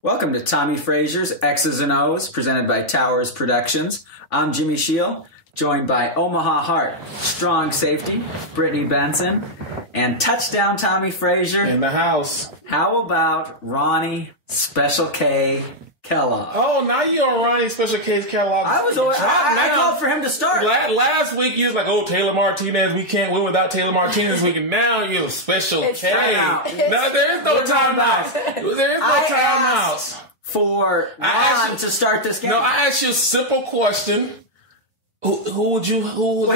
Welcome to Tommie Frazier's X's and Os, presented by Towers Productions. I'm Jimmy Shield, joined by Omaha Heart, strong safety, Brittany Benson, and touchdown Tommie Frazier. In the house. How about Ronnie Special K Kellogg? Oh, now you're on Ronnie Special K Kellogg. I called for him to start. Last week you was like, oh, Taylor Martinez, we can't win without Taylor Martinez this week. And now you're Special K. No, there is no timeouts. There is no timeouts. For Ron to start this game. No, I asked you a simple question. Who was the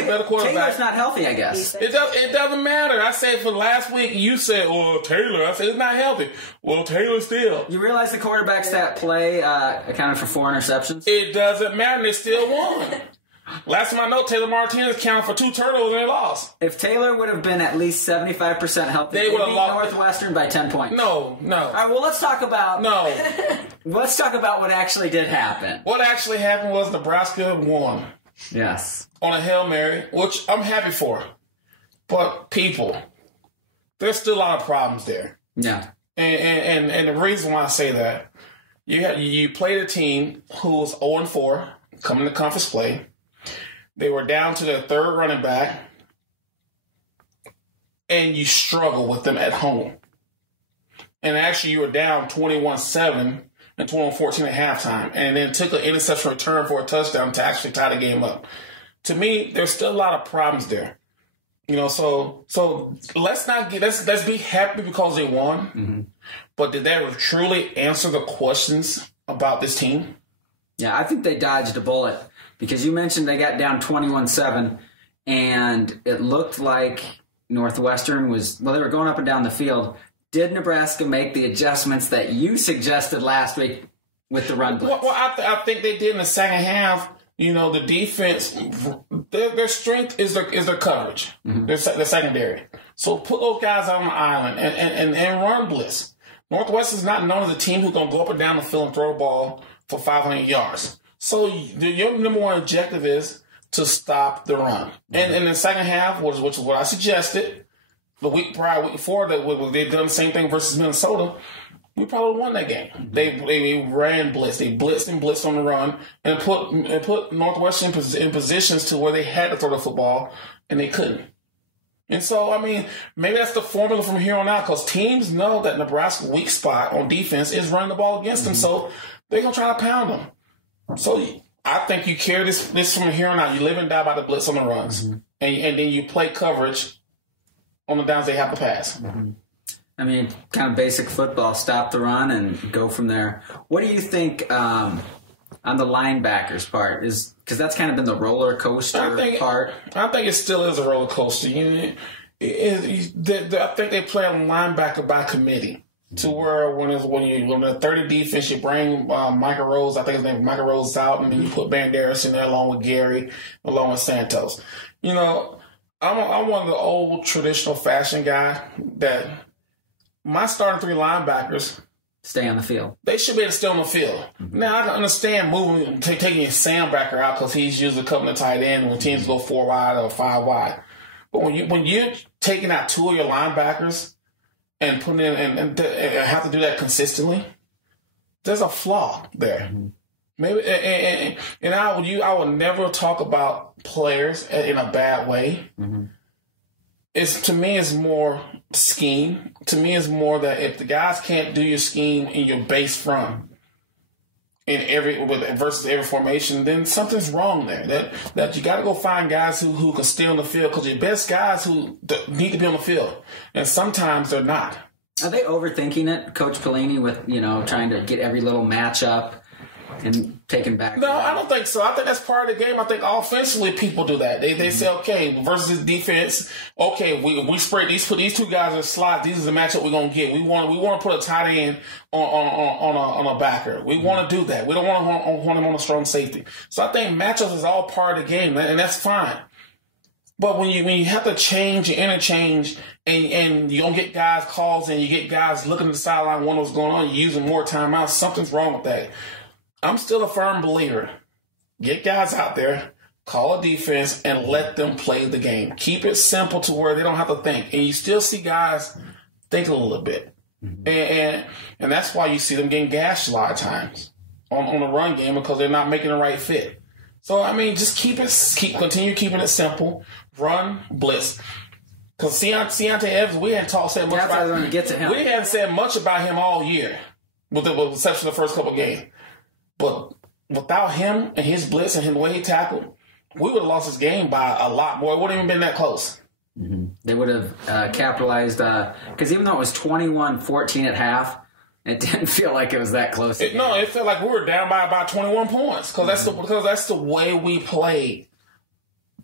better quarterback? Taylor's not healthy, I guess. It doesn't matter. I said for last week, you said, well, Taylor. I said, it's not healthy. Well, Taylor still. You realize the quarterbacks that play accounted for 4 interceptions? It doesn't matter. They still won. Last time I know, Taylor Martinez counted for 2 turnovers and they lost. If Taylor would have been at least 75% healthy, they would have lost Northwestern by 10 points. No. All right, well, let's talk about... No. Let's talk about what actually did happen. What actually happened was Nebraska won. Yes. On a Hail Mary, which I'm happy for. But people, there's still a lot of problems there. Yeah. And the reason why I say that, you played a team who was 0-4 coming to conference play. They were down to their 3rd running back. And you struggle with them at home. And actually you were down 21-7 and 21-14 at halftime, and then took an interception return for a touchdown to actually tie the game up. To me, there's still a lot of problems there. You know, so let's be happy because they won. Mm-hmm. But did that truly answer the questions about this team? Yeah, I think they dodged a bullet because you mentioned they got down 21-7, and it looked like Northwestern they were going up and down the field. Did Nebraska make the adjustments that you suggested last week with the run blitz? Well, I think they did in the second half. You know, the defense, their strength is their coverage, mm-hmm. their secondary. So put those guys on the island and run blitz. Northwest is not known as a team who's going to go up and down the field and throw the ball for 500 yards. So your number one objective is to stop the run. Mm-hmm. And in the second half, which is what I suggested, the week before, they'd done the same thing versus Minnesota, we probably won that game. Mm-hmm. They ran blitz. They blitzed on the run and put Northwestern in positions to where they had to throw the football, and they couldn't. And so, I mean, maybe that's the formula from here on out because teams know that Nebraska's weak spot on defense is running the ball against them, so they're going to try to pound them. So I think you carry this from here on out. You live and die by the blitz on the runs, and then you play coverage on the downs they have to pass. Mm-hmm. I mean, kind of basic football, stop the run and go from there. What do you think on the linebackers part? Because that's kind of been the roller coaster part. I think it still is a roller coaster. I think they play on linebacker by committee to where when the 30 defense, you bring Micah Rose, I think his name is Micah Rose, out, and then you put Banderas in there along with Gary, along with Santos. You know, I'm one of the old traditional fashion guy that my starting 3 linebackers stay on the field. They should be able to stay on the field. Mm-hmm. Now, I can understand moving, taking Sam Backer out because he's usually covering the tight end when teams go 4 wide or 5 wide. But when you're taking out 2 of your linebackers and putting in and have to do that consistently, there's a flaw there. Mm-hmm. Maybe I would never talk about players in a bad way. Mm-hmm. To me, it's more scheme. To me, it's more that if the guys can't do your scheme in your base front versus every formation, then something's wrong there. That you got to go find guys who can stay on the field because your best guys who need to be on the field, and sometimes they're not. Are they overthinking it, Coach Pelini, with trying to get every little matchup and taking back? No, I don't think so. I think that's part of the game. I think offensively people do that. They say, okay, versus defense, okay, we spread put these 2 guys in the slot. These is the matchup we're gonna get. We want to put a tight end on a backer. We want to do that. We don't want him on a strong safety. So I think matchups is all part of the game, and that's fine. But when you have to change and interchange and you don't get guys calls and you get guys looking at the sideline, wondering what's going on, you're using more timeouts, something's wrong with that. I'm still a firm believer. Get guys out there, call a defense, and let them play the game. Keep it simple to where they don't have to think. And you still see guys think a little bit. And that's why you see them getting gashed a lot of times on the run game, because they're not making the right fit. So, I mean, just continue keeping it simple. Run, blitz. Because Deontay Evans, we hadn't said much about him. We hadn't said much about him all year, with the exception of the first couple of games. But without him and his blitz and the way he tackled, we would have lost this game by a lot more. It wouldn't even been that close. Mm-hmm. They would have capitalized, because even though it was 21-14 at half, it didn't feel like it was that close. It felt like we were down by about 21 points, because that's the way we played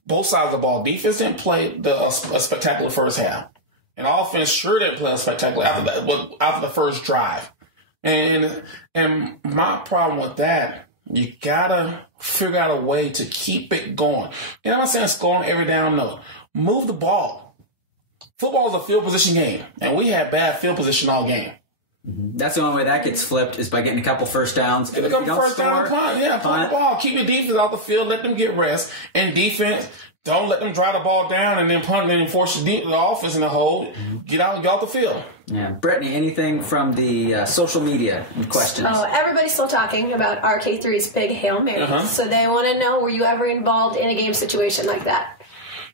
both sides of the ball. Defense didn't play a spectacular first half, and offense sure didn't play a spectacular after the first drive. And my problem with that, you gotta figure out a way to keep it going. And I'm not saying scoring every down, no. Move the ball. Football is a field position game, and we had bad field position all game. That's the only way that gets flipped, is by getting a couple first downs. Get a couple first down, punt. Yeah, punt the ball. Keep your defense off the field. Let them get rest. And defense, don't let them drive the ball down and then punt and then force the offense in the hole. Get off the field. Yeah, Brittany, anything from the social media questions? Oh, everybody's still talking about RK3's big Hail Mary. So they want to know, were you ever involved in a game situation like that?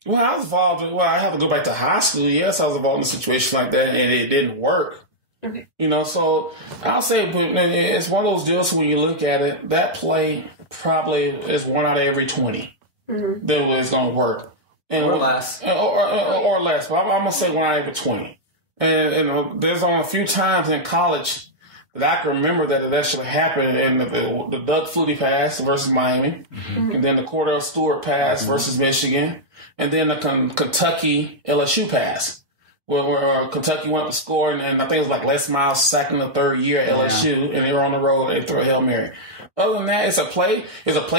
Well, I was involved. I have to go back to high school. Yes, I was involved in a situation like that, and it didn't work. Okay. So I'll say, but it's one of those deals when you look at it, that play probably is 1 out of every 20 that it's going to work. Or less. Or less. But I'm going to say 1 out of every 20. And there's only a few times in college that I can remember that it actually happened. And the Doug Flutie pass versus Miami, and then the Cordell Stewart pass versus Michigan, and then the Kentucky LSU pass. Where Kentucky went to score, and I think it was like Les Miles' second or third year at LSU, and they were on the road and they threw a Hail Mary. Other than that, it's a play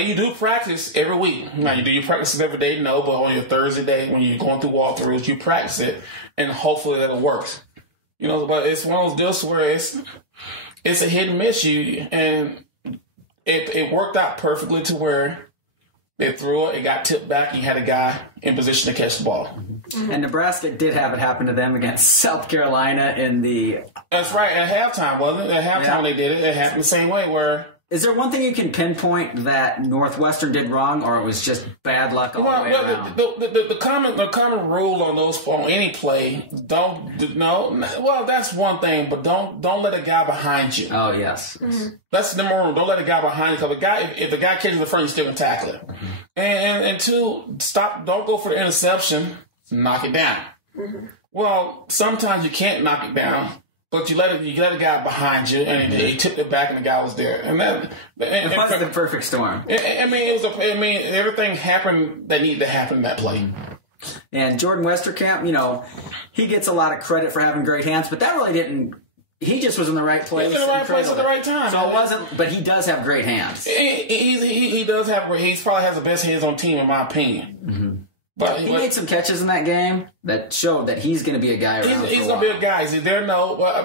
you do practice every week. Now, do you practice it every day? No, but on your Thursday day when you're going through walkthroughs, you practice it, and hopefully that it works. But it's one of those deals where it's a hit and miss. And it worked out perfectly to where they threw it got tipped back, and you had a guy in position to catch the ball. And Nebraska did have it happen to them against South Carolina in the... That's right, at halftime, wasn't it? At halftime they did it. It happened the same way where... Is there one thing you can pinpoint that Northwestern did wrong, or it was just bad luck all the way around? The common rule on any play, that's one thing, but don't let a guy behind you. Oh, yes. That's the number one. Don't let a guy behind you, because if the guy catches the front, you still can tackle it. And two, don't go for the interception, knock it down. Well, sometimes you can't knock it down, but you let a guy behind you, and he tipped it back, and the guy was there. And that was the perfect storm. Everything happened that needed to happen in that play. And Jordan Westerkamp, he gets a lot of credit for having great hands, but that really didn't. He just was in the right place. He was in the right place at the right time. So it wasn't, but he does have great hands. He does have. He probably has the best hands on team, in my opinion. But he made some catches in that game that showed that he's going to be a guy around. He's going to be a guy.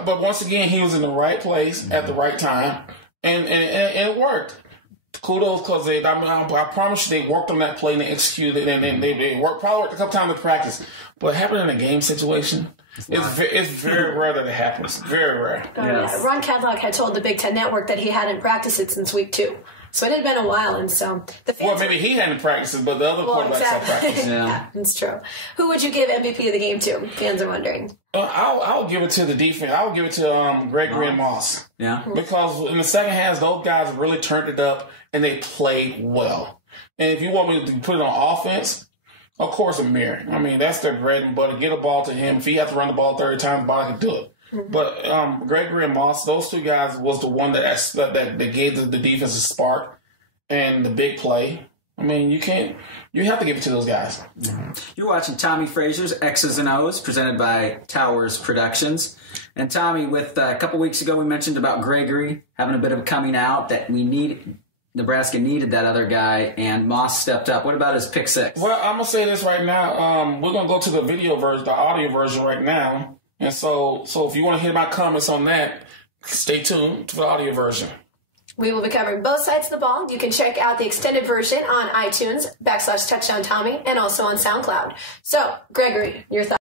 But once again, he was in the right place at the right time, and it worked. Kudos, because I promise you, they worked on that play and they executed it, and they probably worked a couple times in practice. But happening in a game situation, it's very rare that it happens. Very rare. Yes. Ron Cadlock had told the Big Ten Network that he hadn't practiced it since week 2. So it had been a while, and so the fans... Well, maybe he hadn't practiced it, but the other quarterbacks have practiced. Yeah, that's true. Who would you give MVP of the game to? Fans are wondering. I'll give it to the defense. I'll give it to Gregory and Moss. Yeah. Because in the second half, those guys really turned it up, and they played well. And if you want me to put it on offense, of course, Amir. That's their bread and butter. Get a ball to him. If he has to run the ball 30 times, Bond can do it. But Gregory and Moss, those two guys was the one that gave the defense a spark and the big play. You have to give it to those guys. You're watching Tommie Frazier's X's and Os, presented by Towers Productions. And Tommy, with a couple weeks ago, we mentioned about Gregory having a bit of a coming out, that Nebraska needed that other guy, and Moss stepped up. What about his pick six? Well, I'm going to say this right now. We're going to go to the video version, the audio version right now. And so if you want to hear my comments on that, stay tuned to the audio version. We will be covering both sides of the ball. You can check out the extended version on iTunes /Touchdown Tommy, and also on SoundCloud. So, Gregory, your thoughts?